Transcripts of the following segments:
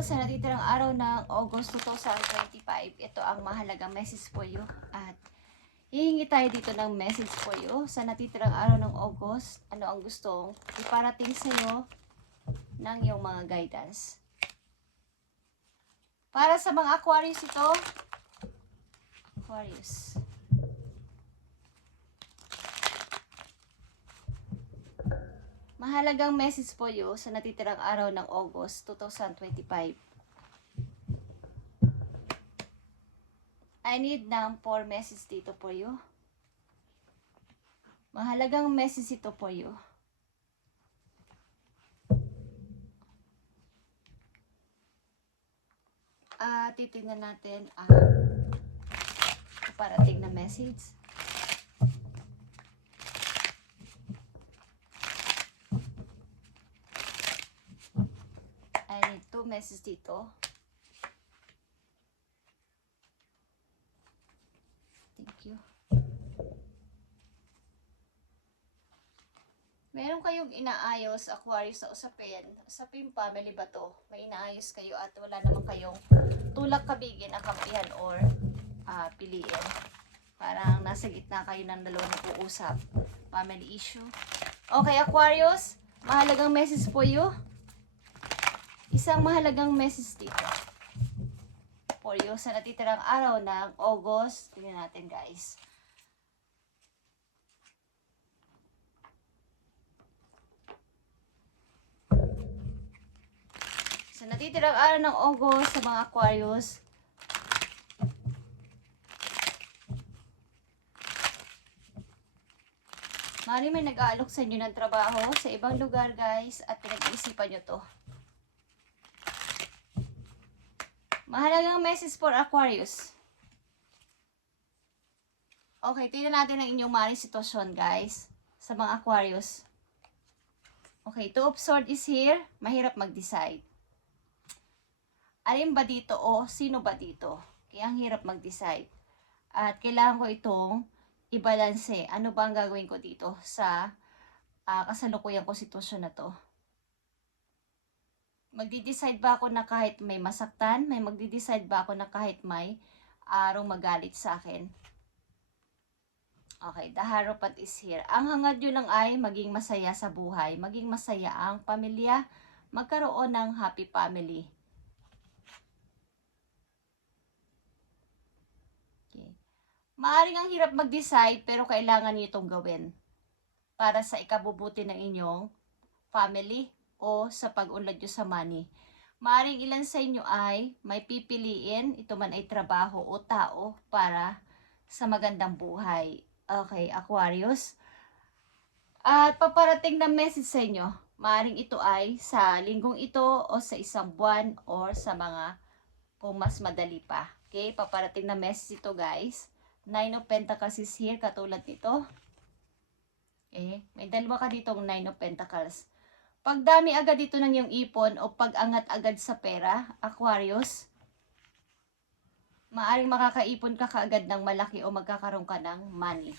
Aquarius, sa natitirang araw ng August 2025, ito ang mahalagang message for you. At hihingi tayo dito ng message for you sa natitirang araw ng August. Ano ang gustong iparating sa iyo ng iyong mga guidance. Para sa mga Aquarius ito, Aquarius. Mahalagang message po you sa natitirang araw ng August 2025. I need ng 4 message dito po you. Mahalagang message ito po you. Titignan natin ang parating na message. I need 2 messages dito. Thank you. Meron kayong inaayos, Aquarius, sa usapin. Usapin family ba to? May inaayos kayo at wala naman kayong tulak kabigin, akampihan or piliin. Parang nasa gitna kayo ng dalawa nag-uusap. Family issue. Okay, Aquarius, mahalagang message po you. Isang mahalagang message dito for you sa natitirang araw ng August. Tingnan natin, guys. Sa natitirang araw ng August sa mga Aquarius, maaaring may nag-aalok sa inyo ng trabaho sa ibang lugar, guys, at pinag-iisipan nyo to. Mahalagang message for Aquarius. Okay, tingnan natin ang inyong maring sitwasyon, guys, sa mga Aquarius. Okay, Two of Swords is here. Mahirap mag-decide. Alin ba dito o sino ba dito? Kaya ang hirap mag-decide. At kailangan ko itong i-balanse. Ano ba ang gagawin ko dito sa kasalukuyan ko sitwasyon na to? Magdi-decide ba ako na kahit may masaktan? May magdi-decide ba ako na kahit may arong magalit sa akin? Okay, the Hierophant is here. Ang hangad nyo lang ay maging masaya sa buhay. Maging masaya ang pamilya. Magkaroon ng happy family. Okay. Maaring ang hirap mag-decide pero kailangan nyo itong gawin. Para sa ikabubuti ng inyong family o sa pag-unlad nyo sa money. Maaring ilan sa inyo ay may pipiliin, ito man ay trabaho o tao para sa magandang buhay. Okay, Aquarius. At paparating na message sa inyo. Maaring ito ay sa linggong ito o sa isang buwan or sa mga kung mas madali pa. Okay, paparating na message ito, guys. 9 of Pentacles is here, katulad nito. Okay, may dalawa ka ditong 9 of Pentacles. Pagdami agad dito ng iyong ipon o pag-angat agad sa pera, Aquarius, maaring makakaipon ka kaagad ng malaki o magkakaroon ka ng money.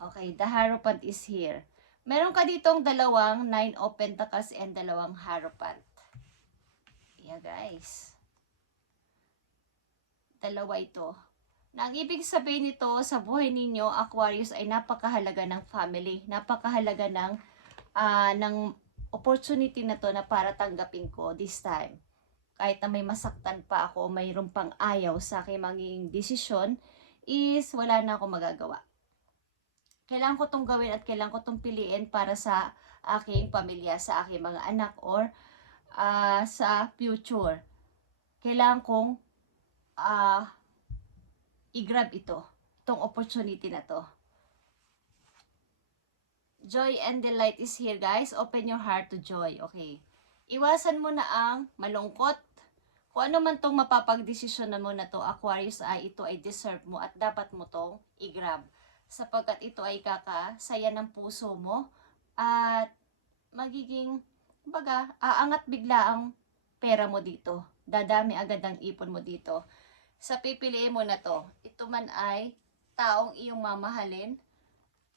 Okay, the Hierophant is here. Meron ka ditong dalawang 9 of Pentacles and dalawang Hierophant. Yeah, guys. Dalawa ito. Na ang ibig sabihin nito sa buhay ninyo, Aquarius, ay napakahalaga ng family. Napakahalaga ng opportunity na to na para tanggapin ko this time. Kahit na may masaktan pa ako o mayroon pang ayaw sa aking magiging desisyon, is wala na akong magagawa. Kailangan ko itong gawin at kailangan ko itong piliin para sa aking pamilya, sa aking mga anak, or sa future. Kailangan kong i-grab itong opportunity na to. Joy and delight is here, guys. Open your heart to joy. Okay. Iwasan mo na ang malungkot. Kung ano man tong mapapagdesisyonan mo na to, Aquarius, ay ito ay deserve mo at dapat mo tong i-grab. Sapagkat ito ay kakasaya ng puso mo at magiging, baga, aangat bigla ang pera mo dito. Dadami agad ang ipon mo dito. Sa pipiliin mo na to, ito man ay taong iyong mamahalin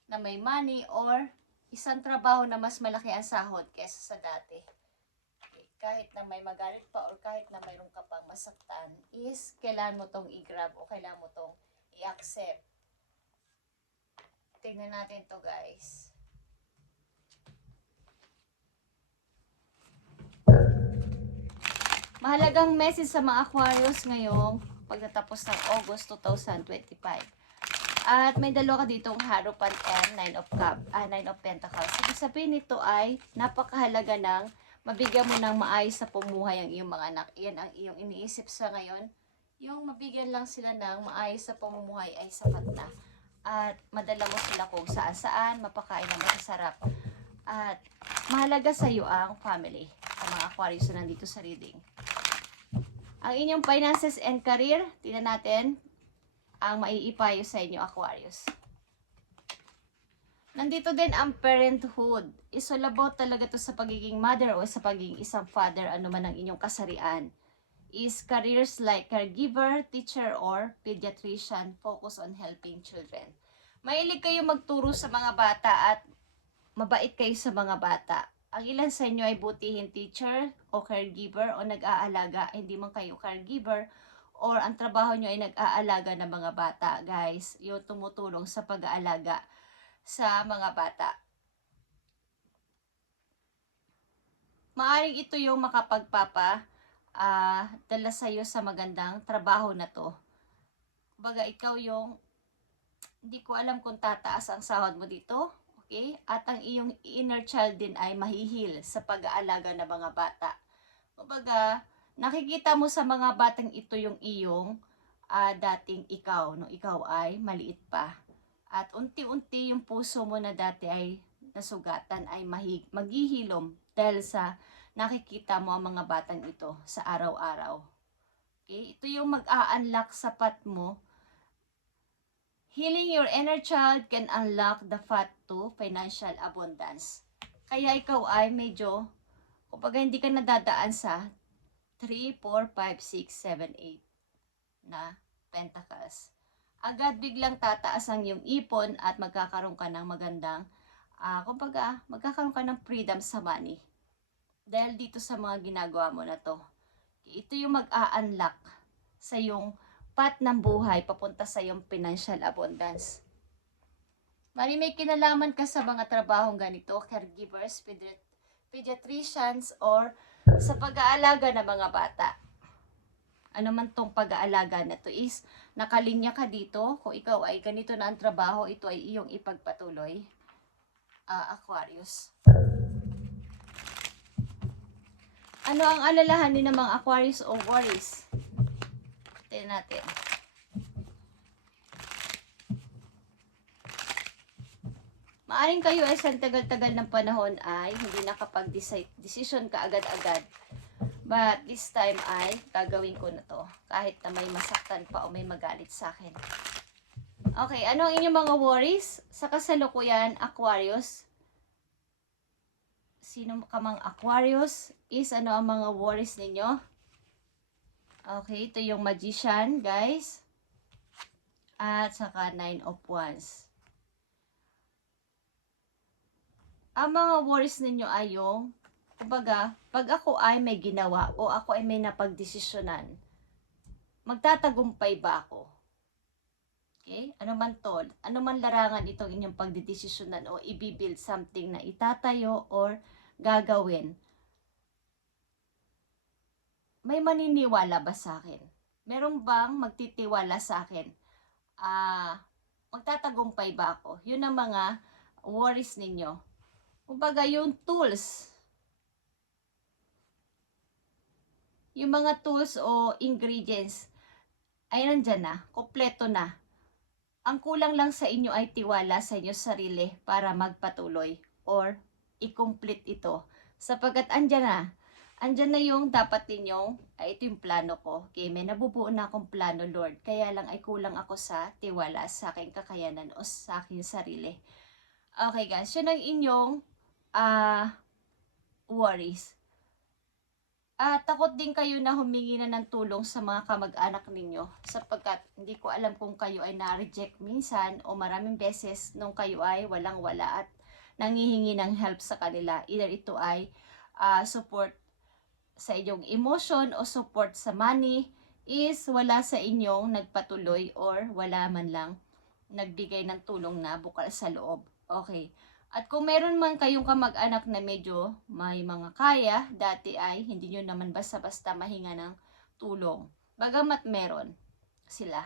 na may money or isang trabaho na mas malaki ang sahod kaysa sa dati. kahit na may magalit pa or kahit na mayroon ka pang masaktan, is kailangan mo tong i-grab o kailangan mo tong i-accept. Tingnan natin to guys. Mahalagang message sa mga Aquarius ngayong pagtatapos ng August 2025. At may dalawa ka ditong Hierophant and Nine of Pentacles. Ibig sabihin nito ay napakahalaga ng mabigyan mo ng maayos sa pumuhay ang iyong mga anak. Iyan ang iyong iniisip sa ngayon. Yung mabigyan lang sila ng maayos sa pamumuhay ay sapat na. At madala mo sila kung saan-saan, mapakain na masasarap. At mahalaga sa iyo ang family. Ang mga Aquarius na nandito sa reading. Ang inyong finances and career, tingnan natin ang maiipayo sa inyo Aquarius. Nandito din ang parenthood. Is all about talaga to sa pagiging mother o sa pagiging isang father, ano man ang inyong kasarian. Is careers like caregiver, teacher, or pediatrician, focus on helping children. Mahilig kayo magturo sa mga bata at mabait kayo sa mga bata. Ang ilan sa inyo ay butihin teacher o caregiver o nag-aalaga, hindi man kayo caregiver, or ang trabaho nyo ay nag-aalaga ng mga bata, guys. Yung tumutulong sa pag-aalaga sa mga bata. Maaring ito yung makapagpapa dala sa'yo sa magandang trabaho na to. Kumbaga, ikaw yung, hindi ko alam kung tataas ang sahod mo dito. Okay? At ang iyong inner child din ay mahihil sa pag-aalaga ng mga bata. Kumbaga, nakikita mo sa mga batang ito yung iyong dating ikaw, no? Ikaw ay maliit pa. At unti-unti yung puso mo na dati ay nasugatan ay maghihilom dahil sa nakikita mo ang mga batang ito sa araw-araw. Okay? Ito yung mag-a-unlock sa path mo. Healing your inner child can unlock the path to financial abundance. Kaya ikaw ay medyo, kumbaga hindi ka nadadaan sa 3, 4, 5, 6, 7, 8 na pentacles. Agad biglang tataas ang iyong ipon at magkakaroon ka ng magandang, kumbaga magkakaroon ka ng freedom sa money. Dahil dito sa mga ginagawa mo na to. Ito yung mag-a-unlock sa iyong path ng buhay papunta sa iyong financial abundance. Mari may kinalaman ka sa mga trabahong ganito, caregivers, pediatricians, or sa pag-aalaga ng mga bata. Ano man tong pag-aalaga na to is, nakalinya ka dito, kung ikaw ay ganito na ang trabaho, ito ay iyong ipagpatuloy, Aquarius. Ano ang alalahanin ng mga Aquarius o worries? Tingnan natin. Maaring kayo ay sa tagal-tagal ng panahon ay hindi nakapag-decision ka agad-agad. But this time ay gagawin ko na to. Kahit na may masaktan pa o may magalit sa akin. Okay, ano ang inyong mga worries? Sa kasalukuyan, Aquarius. Sino ka mang Aquarius? Is ano ang mga worries ninyo? Okay, ito yung Magician, guys. At saka 9 of Wands. Ang mga worries ninyo ay yung, kumbaga, pag ako ay may ginawa o ako ay may napagdesisyonan, magtatagumpay ba ako? Okay? Ano man to, ano man larangan itong inyong pagdedesisyonan o i-build something na itatayo or gagawin, may maniniwala ba sa akin? Meron bang magtitiwala sa akin? Magtatagumpay ba ako? Yun ang mga worries ninyo. Kumbaga yung tools, yung mga tools o ingredients ay nandyan na, kompleto na. Ang kulang lang sa inyo ay tiwala sa inyo sarili para magpatuloy or i-complete ito. Sapagkat andyan na yung dapat ninyong, ito yung plano ko. Okay, may nabubuo na akong plano, Lord. Kaya lang ay kulang ako sa tiwala sa aking kakayanan o sa aking sarili. Okay guys, yun ang inyong worries. Takot din kayo na humingi na ng tulong sa mga kamag-anak ninyo sapagkat hindi ko alam kung kayo ay na-reject minsan o maraming beses nung kayo ay walang-wala at nangihingi ng help sa kanila. Either ito ay support sa inyong emotion o support sa money is wala sa inyong nagpatuloy or wala man lang nagbigay ng tulong na bukal sa loob. Okay. At kung meron man kayong kamag-anak na medyo may mga kaya, dati ay hindi nyo naman basta-basta mahinga ng tulong. Bagamat meron sila.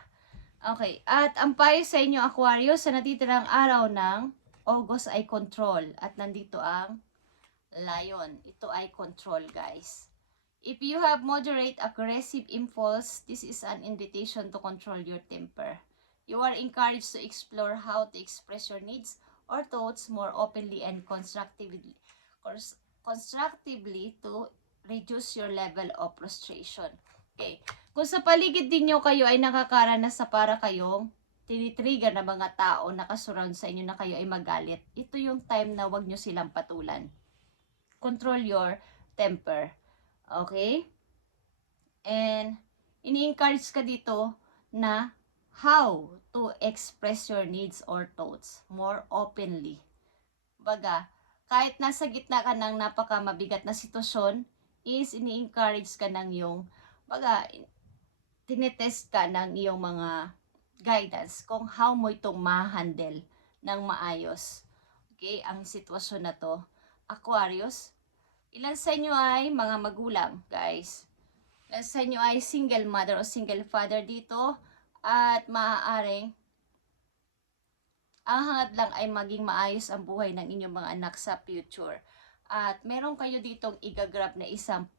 Okay. At ang payo sa inyo, Aquarius, sa natitirang araw ng August ay control. At nandito ang Lion. Ito ay control, guys. If you have moderate aggressive impulse, this is an invitation to control your temper. You are encouraged to explore how to express your needs or thoughts more openly and constructively to reduce your level of frustration. Okay. Kung sa paligid ninyo kayo ay nakakaranas sa para kayong tinitrigger na mga tao na kasurround sa inyo na kayo ay magalit, ito yung time na wag nyo silang patulan. Control your temper. Okay? And ini-encourage ka dito na how to express your needs or thoughts more openly. Baga, kahit nasa gitna ka ng napakamabigat na sitwasyon, is ini-encourage ka ng yung, baga, tinetest ka ng iyong mga guidance kung how mo itong ma-handle ng maayos. Okay, ang sitwasyon na to. Aquarius, ilan sa inyo ay mga magulang, guys? Ilan sa inyo ay single mother o single father dito? At maaaring ang hangad lang ay maging maayos ang buhay ng inyong mga anak sa future. At meron kayo ditong igagrab na isang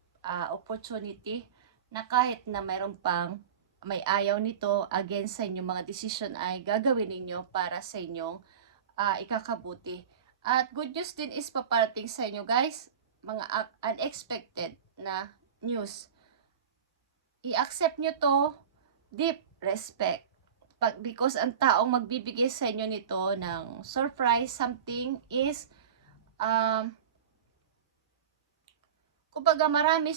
opportunity na kahit na meron pang may ayaw nito against sa inyong mga decision ay gagawin ninyo para sa inyong ikakabuti. At good news din is paparating sa inyo, guys, mga unexpected na news. I-accept nyo to deep respect. Because ang taong magbibigay sa inyo nito ng surprise something is kumbaga marami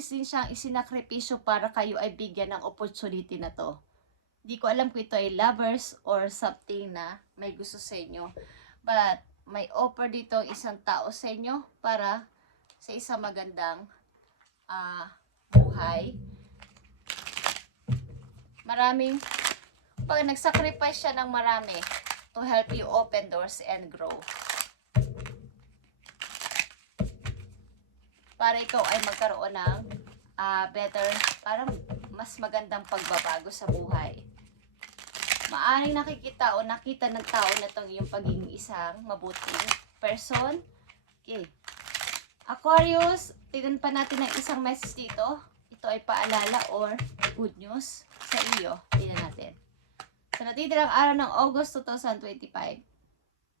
din siyang isinakripisyo para kayo ay bigyan ng opportunity na to. Di ko alam kung ito ay lovers or something na may gusto sa inyo. But may offer dito isang tao sa inyo para sa isang magandang buhay. Pag nagsacrifice siya ng marami to help you open doors and grow. Para ikaw ay magkaroon ng better, parang mas magandang pagbabago sa buhay. Maaring nakikita o nakita ng tao na itong iyong pagiging isang mabuting person. Okay. Aquarius, tignan pa natin ang isang message dito. Ito ay paalala or good news sa iyo. Tignan natin. Sa natitirang araw ng August 2025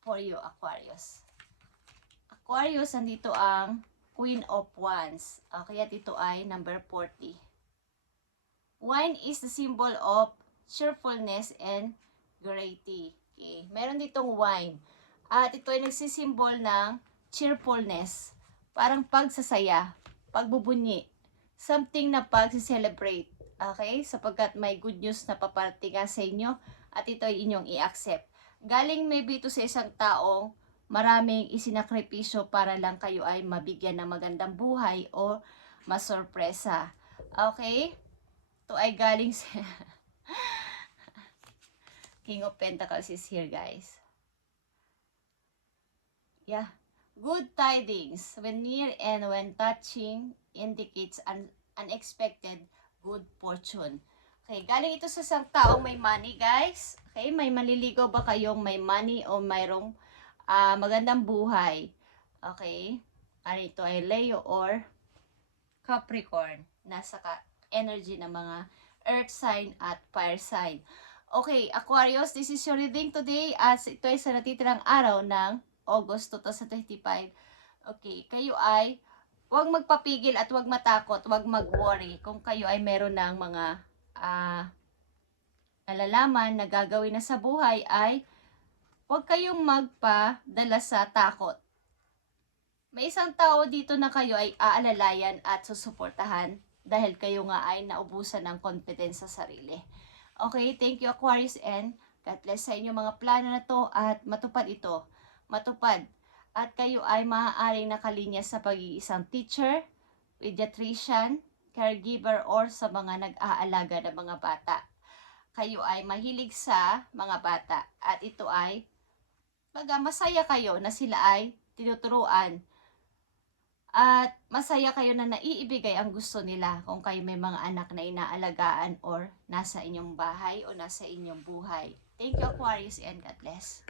for you, Aquarius. Aquarius, nandito ang Queen of Wands. Kaya dito ay number 40. Wine is the symbol of cheerfulness and gaiety. Okay. Meron ditong wine. At ito ay nagsisimbol ng cheerfulness. Parang pagsasaya, pagbubunyi. Something na pag-celebrate. Okay? Sapagkat may good news na paparating sa inyo at ito ay inyong i-accept. Galing maybe ito sa isang taong maraming isinakripisyo para lang kayo ay mabigyan ng magandang buhay o masorpresa. Okay? Ito ay galing sa King of Pentacles is here, guys. Yeah. Good tidings when near and when touching indicates unexpected good fortune. Okay, galing ito sa isang taong may money, guys. Okay, may maliligaw ba kayong may money o mayroong magandang buhay? Okay, ano ito ay Leo or Capricorn. Nasa energy ng mga earth sign at fire sign. Okay, Aquarius, this is your reading today at ito ay sa natitirang araw ng August 2025. Okay, kayo ay huwag magpapigil at huwag matakot, huwag mag-worry kung kayo ay meron ng mga nalalaman na gagawin na sa buhay ay huwag kayong magpadala sa takot. May isang tao dito na kayo ay aalalayan at susuportahan dahil kayo nga ay naubusan ng confidence sa sarili. Okay, thank you, Aquarius, and God bless sa inyo mga plano na to at matupad ito. Matupad at kayo ay maaaring nakalinya sa pag-iisang teacher, pediatrician, caregiver, or sa mga nag-aalaga ng mga bata. Kayo ay mahilig sa mga bata at ito ay masaya kayo na sila ay tinuturuan at masaya kayo na naiibigay ang gusto nila kung kayo may mga anak na inaalagaan or nasa inyong bahay o nasa inyong buhay. Thank you, Aquarius, and God bless.